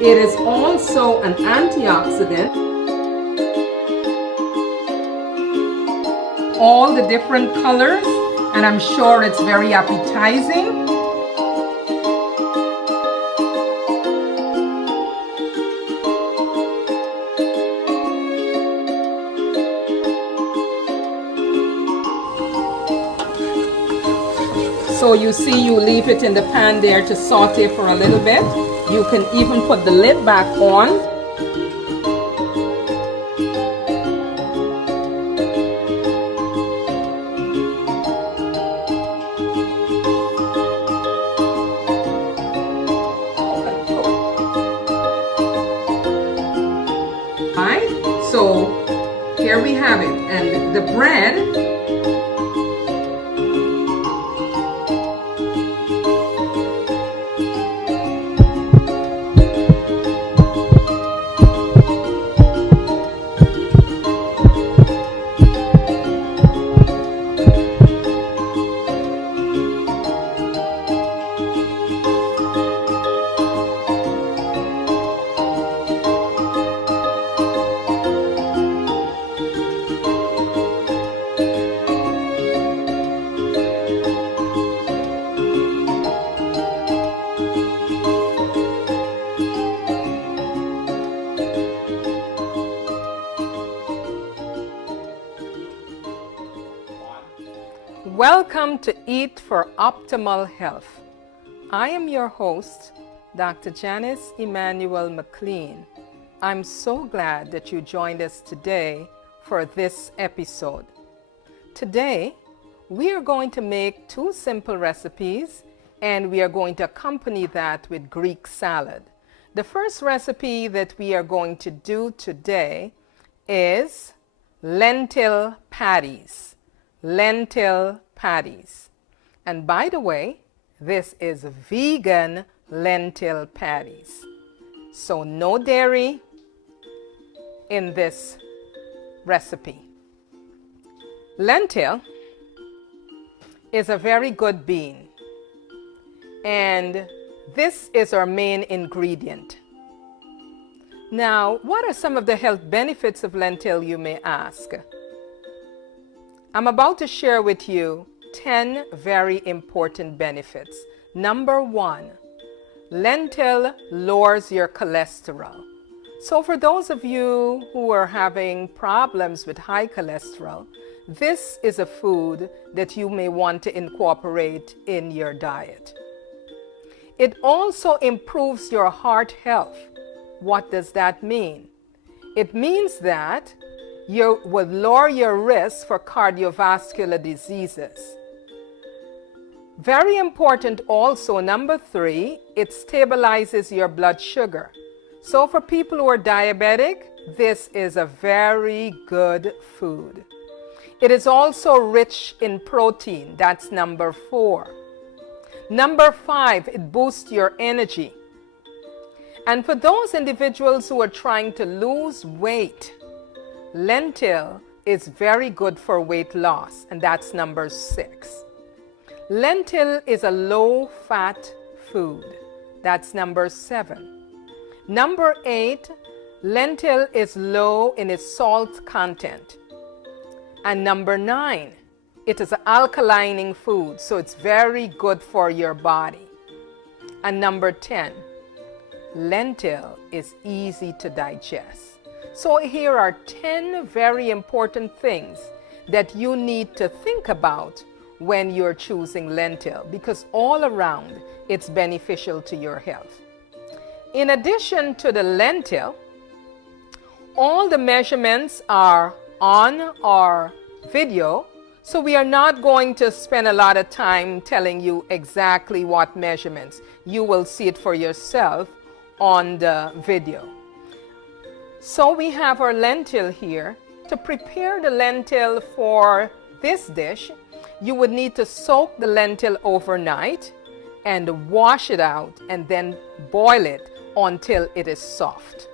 It is also an antioxidant. All the different colors, and I'm sure it's very appetizing. So you see, you leave it in the pan there to saute for a little bit. You can even put the lid back on. Alright, so here we have it, and the bread. Welcome to Eat for Optimal Health. I am your host, Dr. Janice Emmanuel McLean. I'm so glad that you joined us today for this episode. Today, we are going to make 2 simple recipes, and we are going to accompany that with Greek salad. The first recipe that we are going to do today is lentil patties. Lentil patties. And by the way, this is vegan lentil patties. So no dairy in this recipe. Lentil is a very good bean, and this is our main ingredient. Now, what are some of the health benefits of lentil, you may ask? I'm about to share with you 10 very important benefits. Number 1, lentil lowers your cholesterol. So for those of you who are having problems with high cholesterol, this is a food that you may want to incorporate in your diet. It also improves your heart health. What does that mean? It means that you will lower your risk for cardiovascular diseases. Very important also, number 3, it stabilizes your blood sugar. So for people who are diabetic, this is a very good food. It is also rich in protein. That's number 4. Number 5, it boosts your energy. And for those individuals who are trying to lose weight, lentil is very good for weight loss, and that's number 6. Lentil is a low-fat food. That's number 7. Number 8, lentil is low in its salt content. And number 9, it is an alkalining food, so it's very good for your body. And number 10, lentil is easy to digest. So here are 10 very important things that you need to think about when you're choosing lentil, because all around it's beneficial to your health. In addition to the lentil, all the measurements are on our video, so we are not going to spend a lot of time telling you exactly what measurements. You will see it for yourself on the video. So we have our lentil here. To prepare the lentil for this dish, you would need to soak the lentil overnight and wash it out and then boil it until it is soft.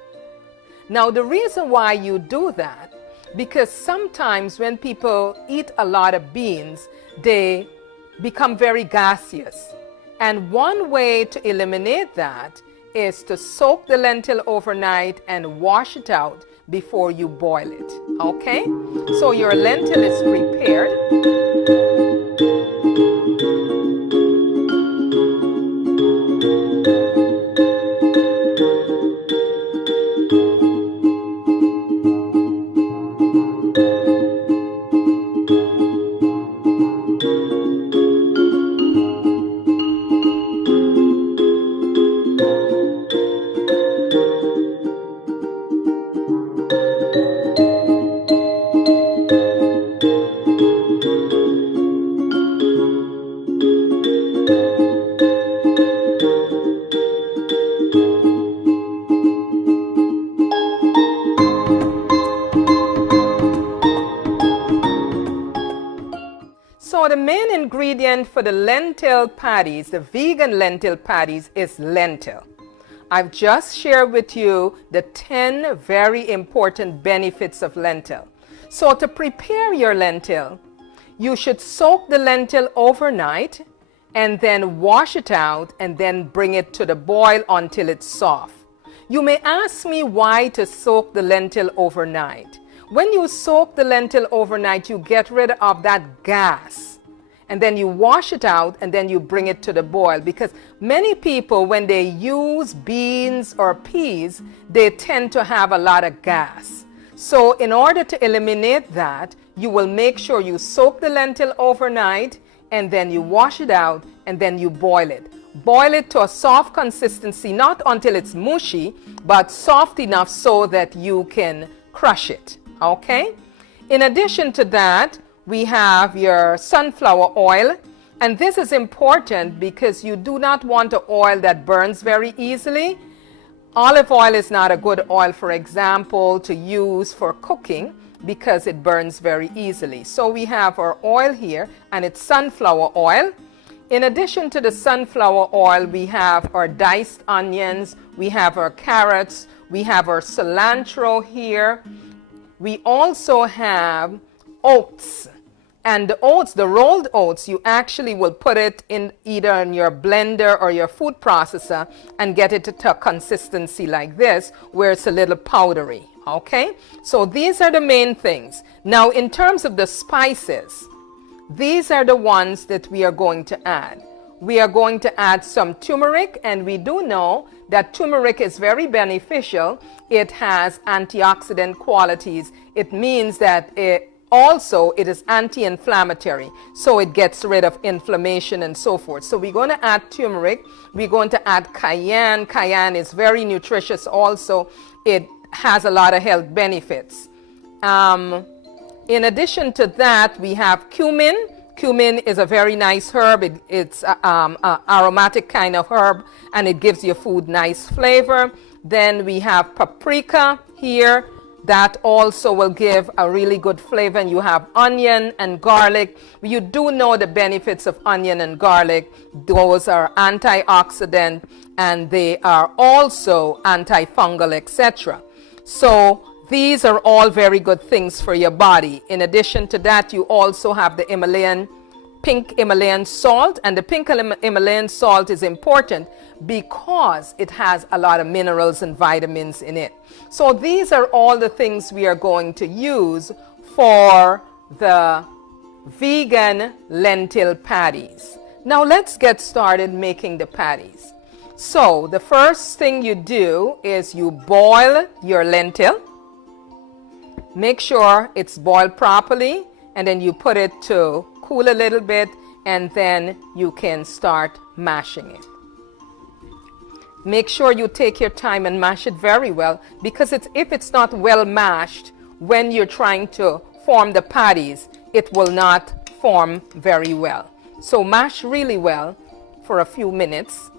Now the reason why you do that, because sometimes when people eat a lot of beans, they become very gaseous. And one way to eliminate that is to soak the lentil overnight and wash it out before you boil it. Okay? So your lentil is prepared. So the main ingredient for the lentil patties, the vegan lentil patties, is lentil. I've just shared with you the 10 very important benefits of lentil. So to prepare your lentil, you should soak the lentil overnight and then wash it out and then bring it to the boil until it's soft. You may ask me why to soak the lentil overnight. When you soak the lentil overnight, you get rid of that gas. And then you wash it out and then you bring it to the boil. Because many people, when they use beans or peas, they tend to have a lot of gas. So in order to eliminate that, you will make sure you soak the lentil overnight and then you wash it out and then you boil it. Boil it to a soft consistency, not until it's mushy, but soft enough so that you can crush it. Okay? In addition to that, we have your sunflower oil, and this is important because you do not want an oil that burns very easily. Olive oil is not a good oil, for example, to use for cooking because it burns very easily. So we have our oil here, and it's sunflower oil. In addition to the sunflower oil, we have our diced onions, we have our carrots, we have our cilantro here. We also have oats. And the oats, the rolled oats, you actually will put it in either in your blender or your food processor and get it to a consistency like this, where it's a little powdery. Okay? So these are the main things. Now, in terms of the spices, these are the ones that we are going to add. We are going to add some turmeric, and we do know that turmeric is very beneficial. It has antioxidant qualities. It means that it is anti-inflammatory, so it gets rid of inflammation and so forth. So we're going to add turmeric. We're going to add cayenne. Cayenne is very nutritious also. It has a lot of health benefits. In addition to that, we have cumin. Cumin is a very nice herb. It's an aromatic kind of herb, and it gives your food nice flavor. Then we have paprika here. That also will give a really good flavor. And you have onion and garlic. You do know the benefits of onion and garlic. Those are antioxidant, and they are also antifungal, etc. So these are all very good things for your body. In addition to that, you also have the pink Himalayan salt, and the pink Himalayan salt is important because it has a lot of minerals and vitamins in it. So these are all the things we are going to use for the vegan lentil patties. Now let's get started making the patties. So the first thing you do is you boil your lentil. Make sure it's boiled properly, and then you put it to cool a little bit, and then you can start mashing it. Make sure you take your time and mash it very well, because if it's not well mashed, when you're trying to form the patties, it will not form very well. So mash really well for a few minutes.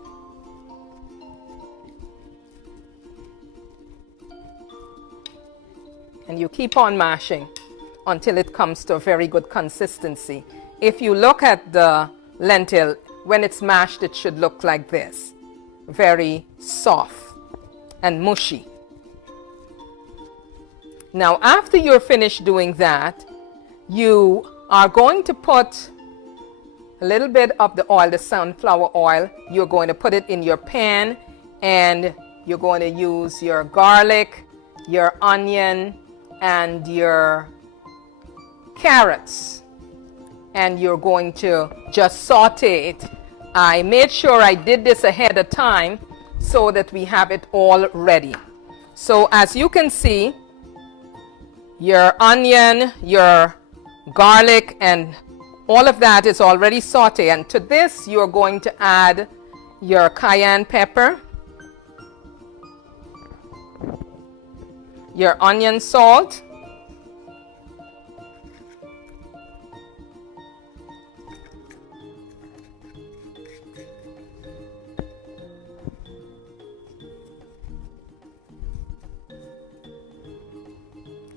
And you keep on mashing until it comes to a very good consistency. If you look at the lentil, when it's mashed, it should look like this. Very soft and mushy. Now, after you're finished doing that, you are going to put a little bit of the oil, the sunflower oil. You're going to put it in your pan, and you're going to use your garlic, your onion, and your carrots, and you're going to just saute it. I made sure I did this ahead of time so that we have it all ready. So as you can see, your onion, your garlic, and all of that is already sauteed. And to this, you're going to add your cayenne pepper, your onion salt,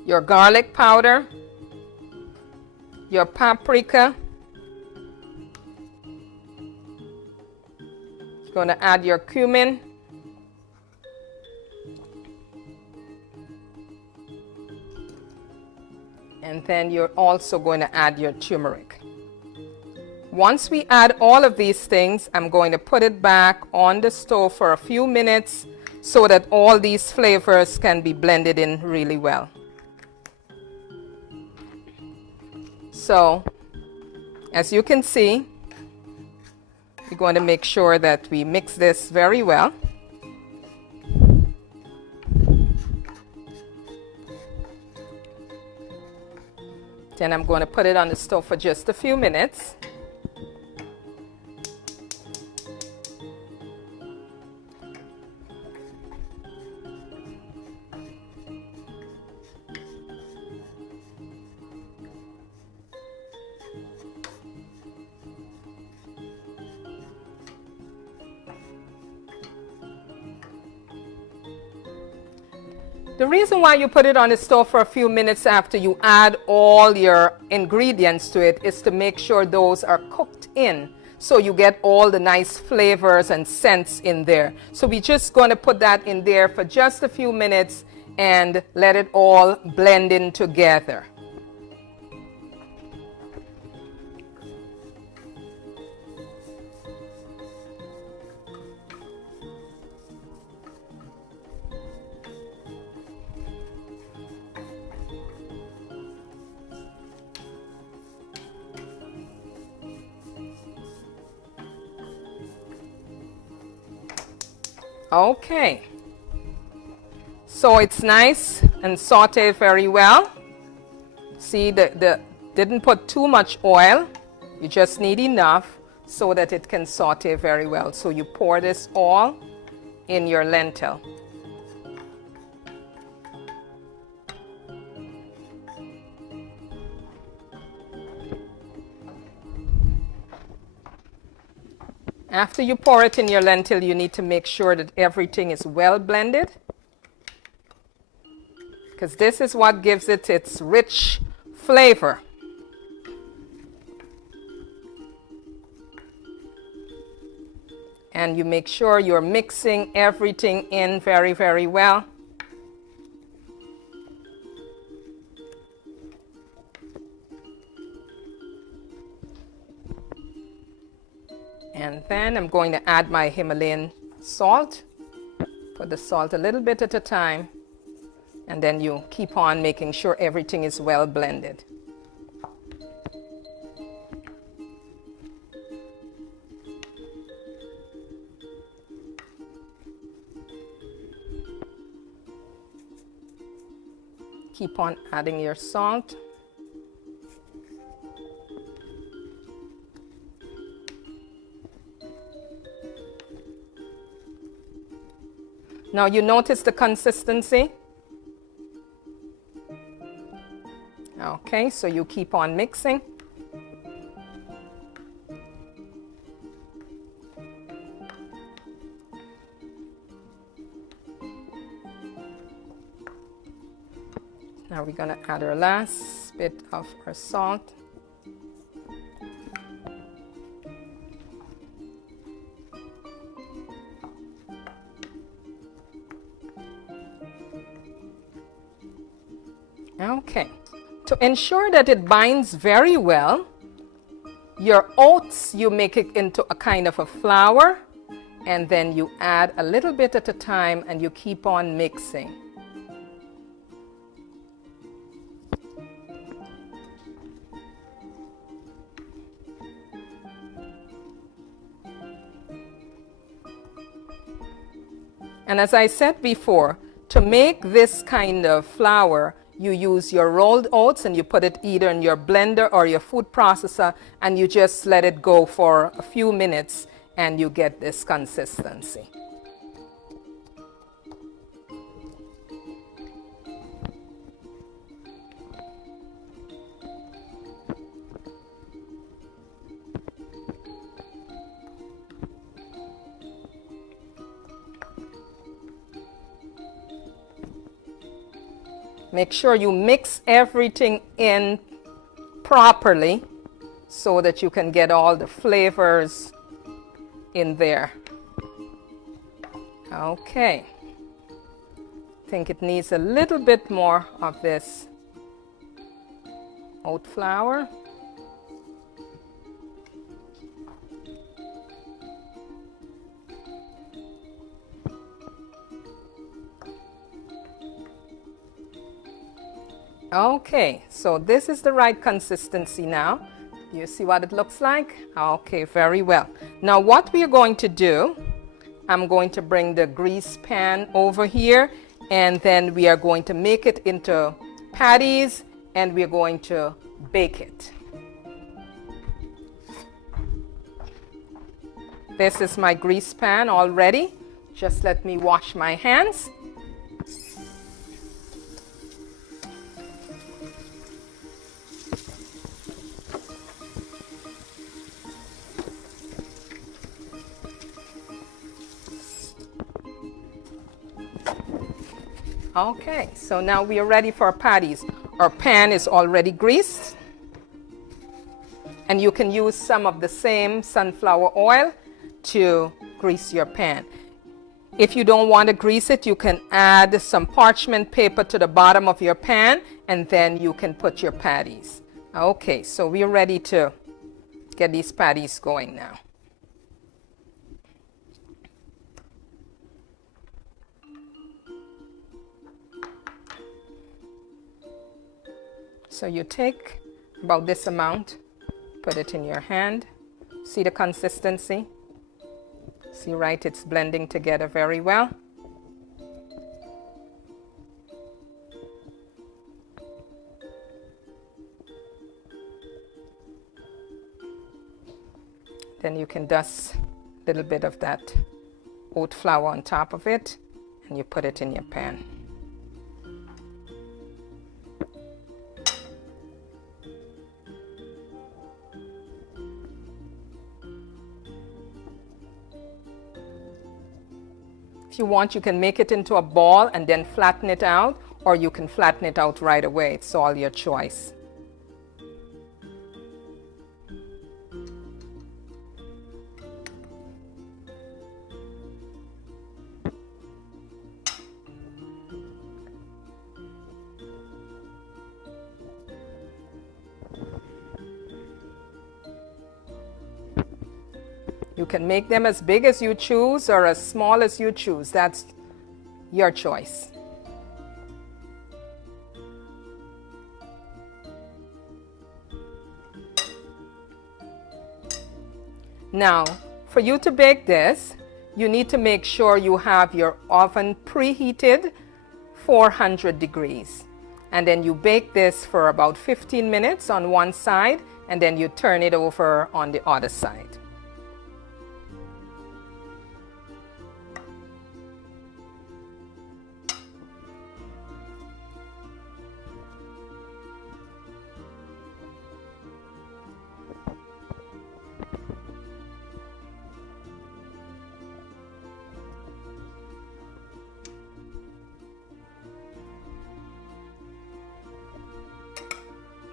your garlic powder, your paprika. You're going to add your cumin, and then you're also going to add your turmeric. Once we add all of these things, I'm going to put it back on the stove for a few minutes so that all these flavors can be blended in really well. So, as you can see, we're going to make sure that we mix this very well. Then I'm going to put it on the stove for just a few minutes. The reason why you put it on the stove for a few minutes after you add all your ingredients to it is to make sure those are cooked in, so you get all the nice flavors and scents in there. So we're just going to put that in there for just a few minutes and let it all blend in together. Okay, so it's nice and sauteed very well. See, didn't put too much oil. You just need enough so that it can saute very well. So you pour this all in your lentil. After you pour it in your lentil, you need to make sure that everything is well blended, because this is what gives it its rich flavor. And you make sure you're mixing everything in very, very well. And then I'm going to add my Himalayan salt. Put the salt a little bit at a time. And then you keep on making sure everything is well blended. Keep on adding your salt. Now you notice the consistency? Okay, so you keep on mixing. Now we're going to add our last bit of our salt. Okay, to ensure that it binds very well, your oats, you make it into a kind of a flour, and then you add a little bit at a time and you keep on mixing. And as I said before, to make this kind of flour, you use your rolled oats and you put it either in your blender or your food processor, and you just let it go for a few minutes and you get this consistency. Make sure you mix everything in properly so that you can get all the flavors in there. Okay. I think it needs a little bit more of this oat flour. Okay, so this is the right consistency now. You see what it looks like? Okay, very well. Now what we are going to do, I'm going to bring the grease pan over here, and then we are going to make it into patties and we're going to bake it. This is my grease pan already. Just let me wash my hands. Okay, so now we are ready for our patties. Our pan is already greased, and you can use some of the same sunflower oil to grease your pan. If you don't want to grease it, you can add some parchment paper to the bottom of your pan, and then you can put your patties. Okay, so we're ready to get these patties going now. So you take about this amount, put it in your hand. See the consistency? See, right, it's blending together very well. Then you can dust a little bit of that oat flour on top of it, and you put it in your pan. If you want, you can make it into a ball and then flatten it out, or you can flatten it out right away. It's all your choice. You can make them as big as you choose or as small as you choose. That's your choice. Now, for you to bake this, you need to make sure you have your oven preheated 400 degrees. And then you bake this for about 15 minutes on one side, and then you turn it over on the other side.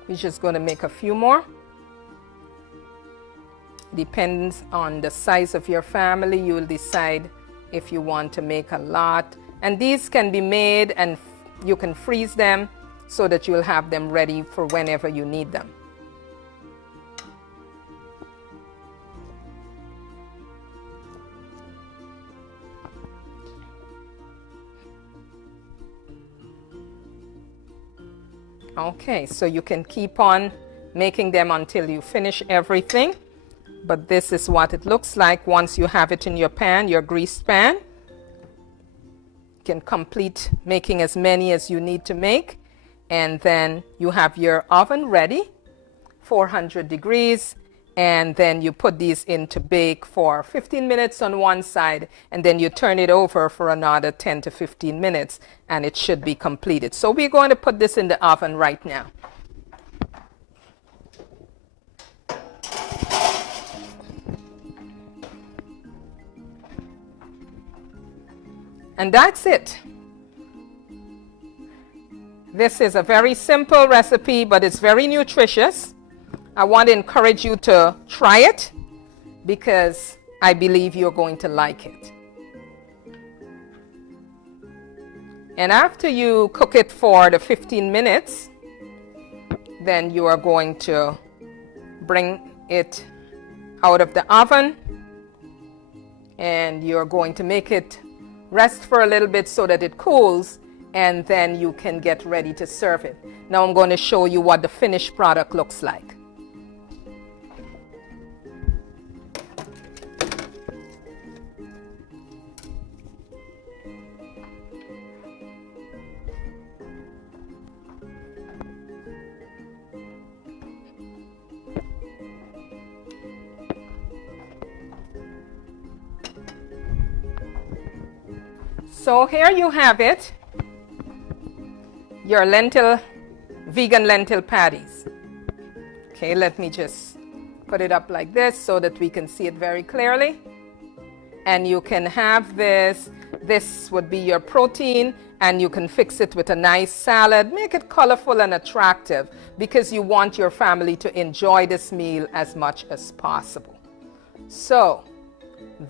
We're just going to make a few more. Depends on the size of your family. You'll decide if you want to make a lot. And these can be made and you can freeze them so that you'll have them ready for whenever you need them. Okay, so you can keep on making them until you finish everything. But this is what it looks like once you have it in your pan, your greased pan. You can complete making as many as you need to make. And then you have your oven ready, 400 degrees. And then you put these in to bake for 15 minutes on one side, and then you turn it over for another 10 to 15 minutes, and it should be completed. So we're going to put this in the oven right now. And that's it. This is a very simple recipe, but it's very nutritious. I want to encourage you to try it because I believe you're going to like it. And after you cook it for the 15 minutes, then you are going to bring it out of the oven and you're going to make it rest for a little bit so that it cools, and then you can get ready to serve it. Now I'm going to show you what the finished product looks like. So here you have it, your vegan lentil patties. Okay, let me just put it up like this so that we can see it very clearly. And you can have this would be your protein, and you can fix it with a nice salad. Make it colorful and attractive because you want your family to enjoy this meal as much as possible. So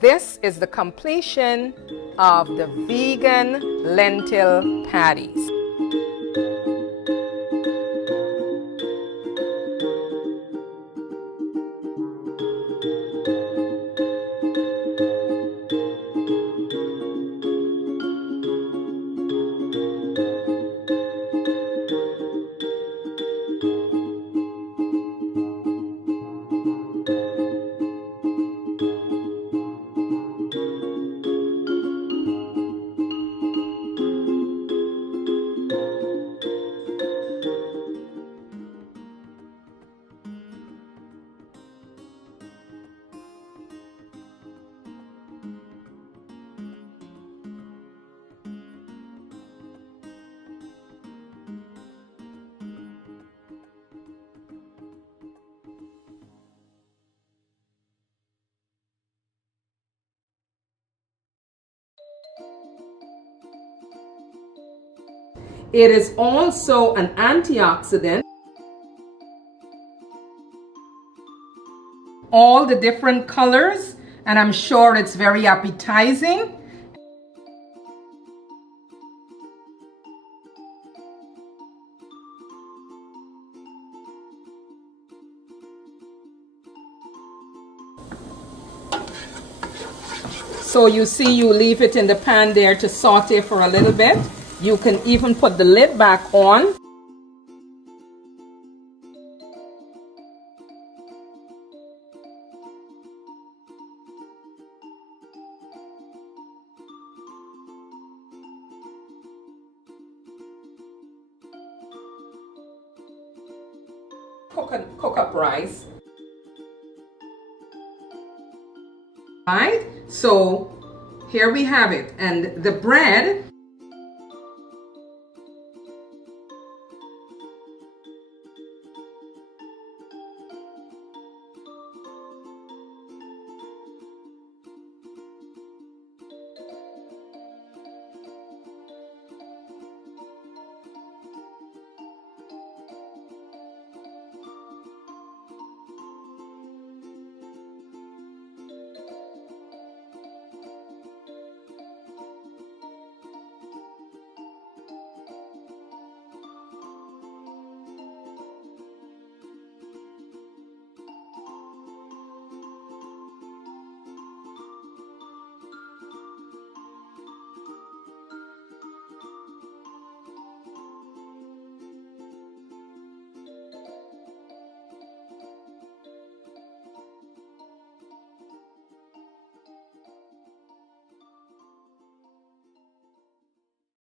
this is the completion of the vegan lentil patties. It is also an antioxidant. All the different colors, and I'm sure it's very appetizing. So you see, you leave it in the pan there to saute for a little bit. You can even put the lid back on. Cook up rice. Right? So here we have it. And the bread